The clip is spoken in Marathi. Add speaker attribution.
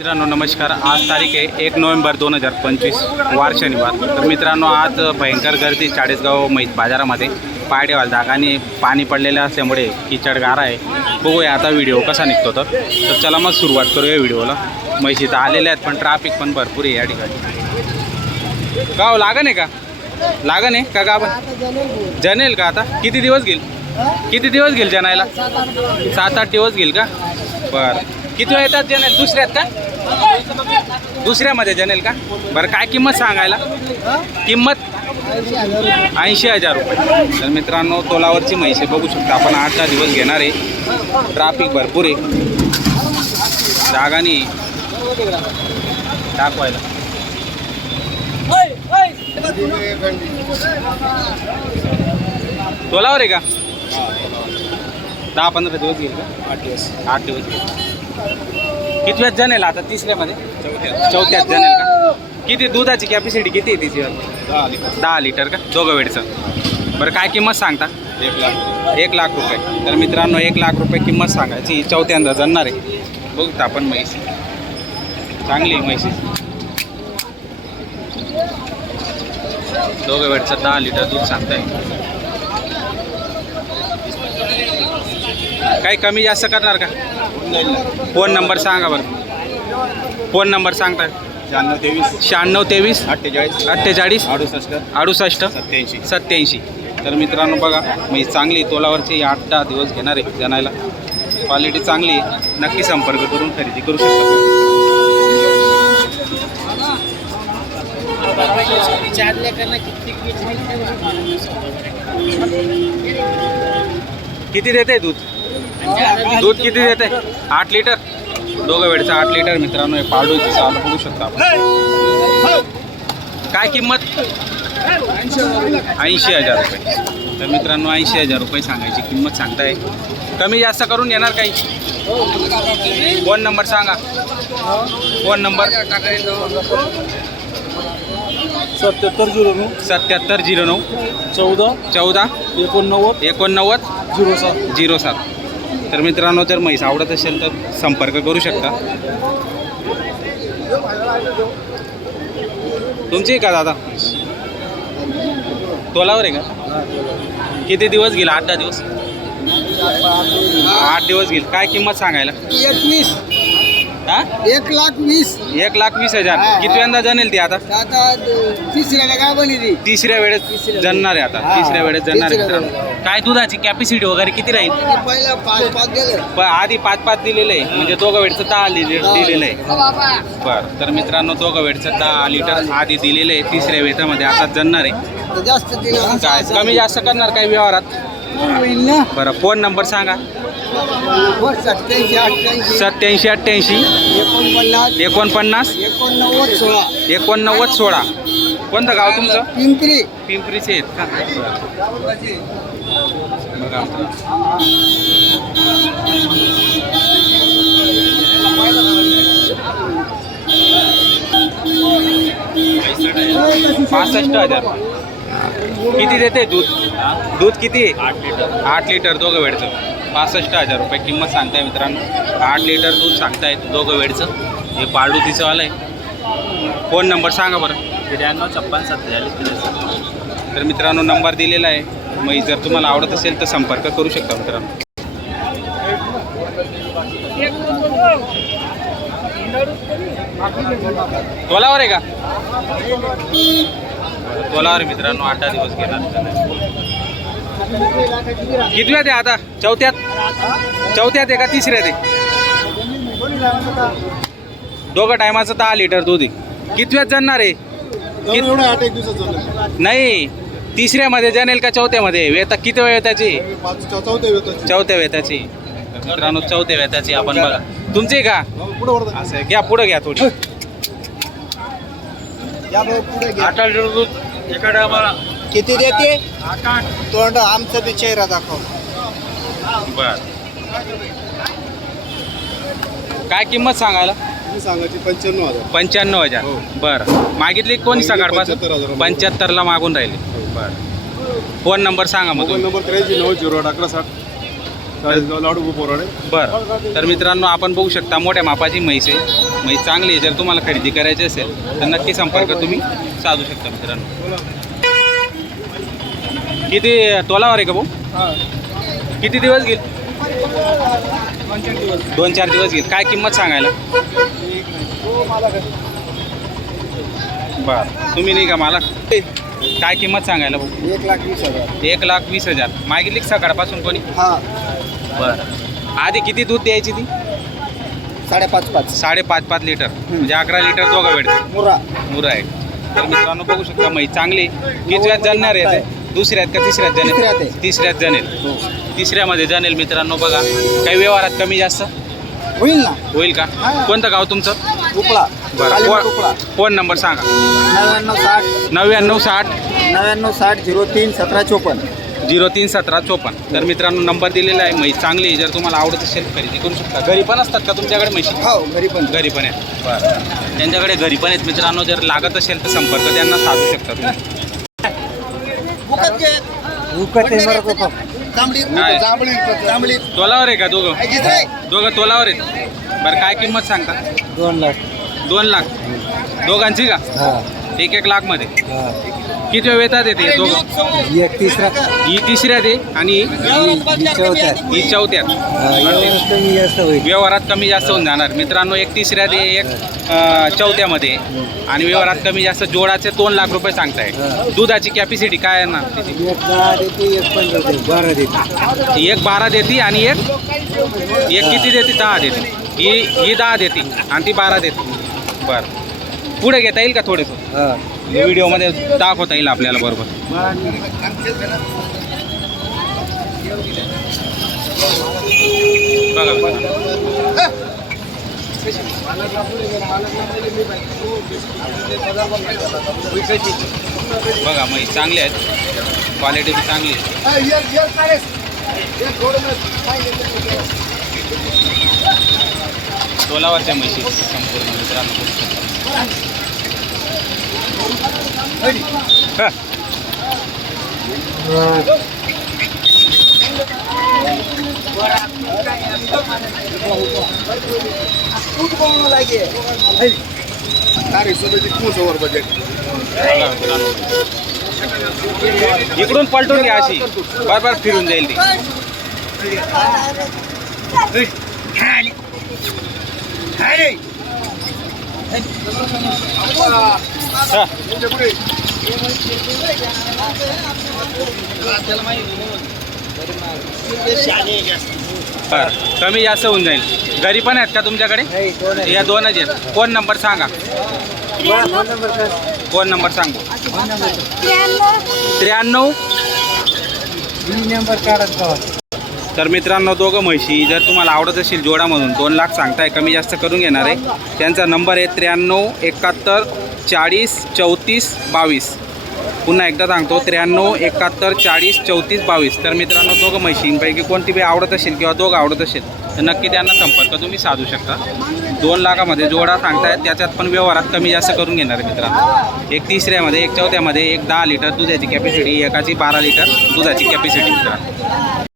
Speaker 1: मित्रांनो नमस्कार. आज तारीख आहे एक नोव्हेंबर दोन हजार पंचवीस वार शनिवार. तर मित्रांनो आज भयंकर गर्दी चाळीसगाव मै बाजारामध्ये. पायडेवाल जागा आणि पाणी पडलेलं असल्यामुळे किचड गारा आहे. बघूया आता व्हिडिओ कसा निघतो तर. तर चला मग सुरुवात करूया व्हिडिओला. म्हैशी तर आलेल्या आहेत पण ट्रॅफिक पण भरपूर आहे या ठिकाणी. गाव हो, लागन आहे का? लागन आहे का गाव जनेल का आता? किती दिवस घेईल? किती दिवस घेईल जनायला? सात आठ दिवस घेईल का? बरं. किती वेळ येतात जनेल? दुसऱ्यात का? दुसऱ्यामध्ये जनेल का? बरं काय किंमत सांगायला? किंमत? ऐंशी हजार रुपये. तर मित्रांनो तोलावरची म्हैसे बघू शकता. आपण आठ दहा दिवस घेणार आहे. ट्राफिक भरपूर आहे. जागानी दाखवायला. तोलावर आहे का? दहा पंधरा दिवस घेईल का?
Speaker 2: आठ दिवस.
Speaker 1: आठ दिवस घेईल. वेळ जनेल आता तिसऱ्यामध्ये? चौथ्यात जनेल का? किती दुधाची कॅपॅसिटी किती आहे तिची?
Speaker 2: दहा लिटर.
Speaker 1: का? दोघं वेळचं. बरं काय किंमत सांगता?
Speaker 2: एक लाख.
Speaker 1: एक लाख रुपये. तर मित्रांनो एक लाख रुपये किंमत सांगायची. चौथ्यांदा जणणार आहे. बघू आपण म्हैस. चांगली आहे म्हैसी. दोघं वेळचं दहा लिटर दूध सांगताय. काही कमी जास्त करणार का? फोन नंबर सांगा बरं. फोन नंबर सांगता
Speaker 2: शहाण्णव तेवीस.
Speaker 1: शहाण्णव तेवीस.
Speaker 2: अठ्ठेचाळीस.
Speaker 1: अठ्ठेचाळीस.
Speaker 2: अडुसष्ट.
Speaker 1: अडुसष्ट.
Speaker 2: सत्याऐंशी
Speaker 1: सत्याऐंशी तर मित्रांनो बघा मी चांगली तोलावरची आठ दहा दिवस घेणार आहे जणायला क्वालिटी चांगली आहे. नक्की संपर्क करून खरेदी करू शकता किती देते दूध? दूध किती देते? आठ लिटर? दोघं वेळचं आठ लिटर मित्रांनो हे पाडूची चालू बघू शकता आपण. काय किंमत? ऐंशी हजार रुपये. तर मित्रांनो ऐंशी हजार रुपये सांगायची किंमत सांगताय. कमी जास्त करून येणार काही? फोन नंबर सांगा. Phone number?
Speaker 2: सत्याहत्तर झिरो नऊ.
Speaker 1: सत्याहत्तर झिरो नऊ.
Speaker 2: चौदा.
Speaker 1: चौदा.
Speaker 2: एकोणनव्वद.
Speaker 1: एकोणनव्वद.
Speaker 2: झिरो सात.
Speaker 1: झिरो सात. तर मित्रांनो जर म्हैस आवडत असेल तर संपर्क करू शकता. तुमची आहे का दादा? तोलावर आहे का? किती दिवस घेईल आठ दहा दिवस? आठ दिवस घेईल काय किंमत सांगायला?
Speaker 3: एकवीस.
Speaker 1: हा?
Speaker 3: एक लाख वीस.
Speaker 1: एक लाख वीस हजार. किती यंदा जनेल ती आता?
Speaker 3: आता तिसऱ्याला काय बनी ती.
Speaker 1: तिसऱ्या वेळेस जनणार आहे आता. तिसऱ्या वेळेस जनणार आहे
Speaker 3: तिसऱ्या
Speaker 1: मित्रांनो. काय दुधाची कॅपॅसिटी वगैरे किती राहील?
Speaker 3: पहिला पाच पाच गेलं.
Speaker 1: पण आधी पाच पाच दिलेलं आहे. म्हणजे दोघं वेळचं दहा लिटर दिलेलं आहे. बरं तर मित्रांनो दोघं वेळचं दहा लिटर आधी दिलेलं आहे. तिसऱ्या वेतामध्ये आता जणणार आहे.
Speaker 3: तर जास्त दिलं
Speaker 1: काय कमी जास्त करणार काही व्यवहारात?
Speaker 3: होईल ना.
Speaker 1: बरं फोन नंबर सांगा.
Speaker 3: वर सत्याऐंशी अठ्ठ्याऐंशी.
Speaker 1: सत्याऐंशी अठ्ठ्याऐंशी.
Speaker 3: एकोणपन्नास.
Speaker 1: एकोणपन्नास.
Speaker 3: एकोणनव्वद सोळा.
Speaker 1: एकोणनव्वद सोळा. कोणतं गाव तुमचं?
Speaker 3: पिंपरी.
Speaker 1: पिंपरीचे आहेत का? पासष्ट हजार. किती देते दूध? दूध किती? आठ लिटर आठ लिटर दोघं वेळचं. पासष्ट हजार रुपये किंमत सांगताय मित्रांनो. आठ लिटर दूध सांगतायत दोघं वेळचं. हे पाळू तिचंवालं आहे. फोन नंबर सांगा बरं.
Speaker 2: त्र्याण्णव छप्पन सत्तेचाळीस
Speaker 1: तर मित्रांनो नंबर दिलेला आहे. मग जर तुम्हाला आवडत असेल तर संपर्क करू शकता मित्रांनो. तोलावर आहे का? तोलावर मित्रांनो आठ दिवस घेणार. किती आहे आता? चौथ्यात? चौथ्यात आहे का तिसऱ्यात आहे? दोघं टायमाचं दहा लिटर दूध आहे. कितव्यात जाणार आहे? नाही. तिसऱ्यामध्ये जनेल का चौथ्यामध्ये वेता किती वेळ
Speaker 2: पाच चौथ्या
Speaker 1: वेताची. तर मित्रांनो चौथ्या वेताची. आपण बघा. तुमची का. असं. घ्या पुढं घ्या थोडी.
Speaker 2: दूध एका टायमाला
Speaker 3: किती देते? तोंड आमचा बी चेहरा दाखव.
Speaker 1: बर. काय किंमत सांगायला?
Speaker 2: सांगायची पंच्याण्णव हजार.
Speaker 1: पंच्याण्णव हजार.
Speaker 2: हो.
Speaker 1: बरं. मागितली कोणी
Speaker 2: मागितली
Speaker 1: सकाळपासून?
Speaker 2: 75,000.
Speaker 1: पंच्याहत्तरला मागून राहिले. बरं. फोन नंबर सांगा मग
Speaker 2: मोबाईल
Speaker 1: तुम्ही.
Speaker 2: नंबर त्र्याऐंशी नऊ झिरो आठ अकरा साठ. चाळीसगाव लाडू गोपोराडे
Speaker 1: बरं. तर मित्रांनो आपण बघू शकता मोठ्या मापाची म्हैस आहे. म्हैस चांगली आहे. जर तुम्हाला खरेदी करायची असेल तर नक्की संपर्क तुम्ही साधू शकता मित्रांनो. किती तोलावर आहे का भाऊ? किती दिवस घेईल दोन चार दिवस घेईल काय किंमत सांगायला? बरं. तुम्ही नाही का मला? काय किंमत सांगायला भाऊ?
Speaker 3: एक लाख वीस हजार.
Speaker 1: एक लाख वीस हजार. मागितली का सकाळपासून कोणी?
Speaker 3: हा.
Speaker 1: बरं. आधी किती दूध द्यायची ती?
Speaker 3: साडेपाच पाच.
Speaker 1: साडेपाच पाच लिटर. म्हणजे अकरा लिटर दोघं भेटते
Speaker 3: मुरा.
Speaker 1: मुरं आहे. तर मित्रांनो बघू शकता म्हैस चांगली कितव्यात जणणार आहे ते? दुसऱ्यात का तिसऱ्यात
Speaker 3: आहे.
Speaker 1: तिसऱ्यात जनेल
Speaker 3: हो.
Speaker 1: तिसऱ्यामध्ये जनेल मित्रांनो बघा. काही व्यवहारात कमी जास्त?
Speaker 3: होईल ना.
Speaker 1: होईल का?
Speaker 3: हा.
Speaker 1: कोणतं गाव तुमचं?
Speaker 3: उपळा.
Speaker 1: बरं. फोन नंबर सांगा.
Speaker 3: नव्याण्णव साठ.
Speaker 1: नव्याण्णव साठ.
Speaker 3: नव्याण्णव साठ झिरो तीन सतरा चोपन्न.
Speaker 1: झिरो तीन सतरा चोपन्न. तर मित्रांनो नंबर दिलेला आहे म्हैस. चांगली आहे. जर तुम्हाला आवडत असेल खरेदी करू शकता. घरी पण असतात का तुमच्याकडे म्हैशी?
Speaker 3: हो घरी पण.
Speaker 1: घरी पण आहेत. बरं. त्यांच्याकडे घरी पण आहेत मित्रांनो. जर लागत असेल तर संपर्क त्यांना साधू शकता तुम्ही.
Speaker 3: मरत होतो
Speaker 2: जांभळी.
Speaker 1: काय?
Speaker 2: जांभळी. जांभळी
Speaker 1: तोलावर आहे का दोघं? दोघं तोलावर आहेत. बरं काय किंमत सांगता?
Speaker 3: दोन लाख.
Speaker 1: दोन लाख. दोघांची का?
Speaker 3: हा.
Speaker 1: एक एक लाखमध्ये
Speaker 3: हा.
Speaker 1: किती वेळ येतात येते हे दोघं?
Speaker 3: एक तिसरा.
Speaker 1: ही तिसऱ्यात आहे आणि
Speaker 3: चौथ्यात
Speaker 1: ही चौथ्यात
Speaker 3: कमी जास्त होईल.
Speaker 1: व्यवहारात कमी जास्त होऊन जाणार. मित्रांनो एक तिसऱ्यात आहे एक अं, चौथ्यामध्ये. आहे. आणि व्यवहारात कमी जास्त जोडाचे दोन लाख रुपये सांगताय दुधाची कॅपॅसिटी काय आहे ना?
Speaker 3: एक दहा देते एक पंधरा देते बारा देते.
Speaker 1: एक बारा देते आणि एक एक किती देते? दहा देते. ही ही दहा देते आणि ती बारा देते. बरं. पुढे घेता येईल का थोडंसं
Speaker 3: हा.
Speaker 1: व्हिडिओमध्ये दाखवता येईल आपल्याला बरोबर. बघा मग चांगले आहेत. क्वालिटी बी चांगली आहे. सोलावरच्या म्हशी संपूर्ण मित्रांनो. हा.
Speaker 2: तारीख सोबत खूप ओव्हर बजेट
Speaker 1: बघा मित्रांनो. इकडून पलटून घ्या अशी बरोबर फिरून जाईल ती हा. बरं. कमी जास्त होऊन जाईल. घरी पण आहेत का तुमच्याकडे. या दोनच आहेत. फोन नंबर सांगा?
Speaker 3: फोन नंबर काय?
Speaker 1: फोन नंबर सांगू त्र्याण्णव
Speaker 3: नंबर काढत
Speaker 1: तर मित्रांनो दोघं म्हशी जर तुम्हाला आवडत असेल जोडामधून दोन लाख सांगताय कमी जास्त करून घेणार आहे. त्यांचा नंबर आहे त्र्याण्णव एकाहत्तर चाळीस चौतीस बावीस. पुन्हा एकदा सांगतो त्र्याण्णव एकाहत्तर चाळीस चौतीस बावीस. तर मित्रांनो दोघं म्हशींपैकी कोणती बी आवडत असेल किंवा दोघं आवडत असेल तर नक्की त्यांना संपर्क तुम्ही साधू शकता. दोन लाखामध्ये जोडा सांगतायत त्याच्यात पण व्यवहारात कमी जास्त करून घेणार आहे मित्रांनो. एक तिसऱ्यामध्ये एक चौथ्यामध्ये एक दहा लिटर दुधाची कॅपॅसिटी एकाची बारा लिटर दुधाची कॅपॅसिटी मित्रांनो.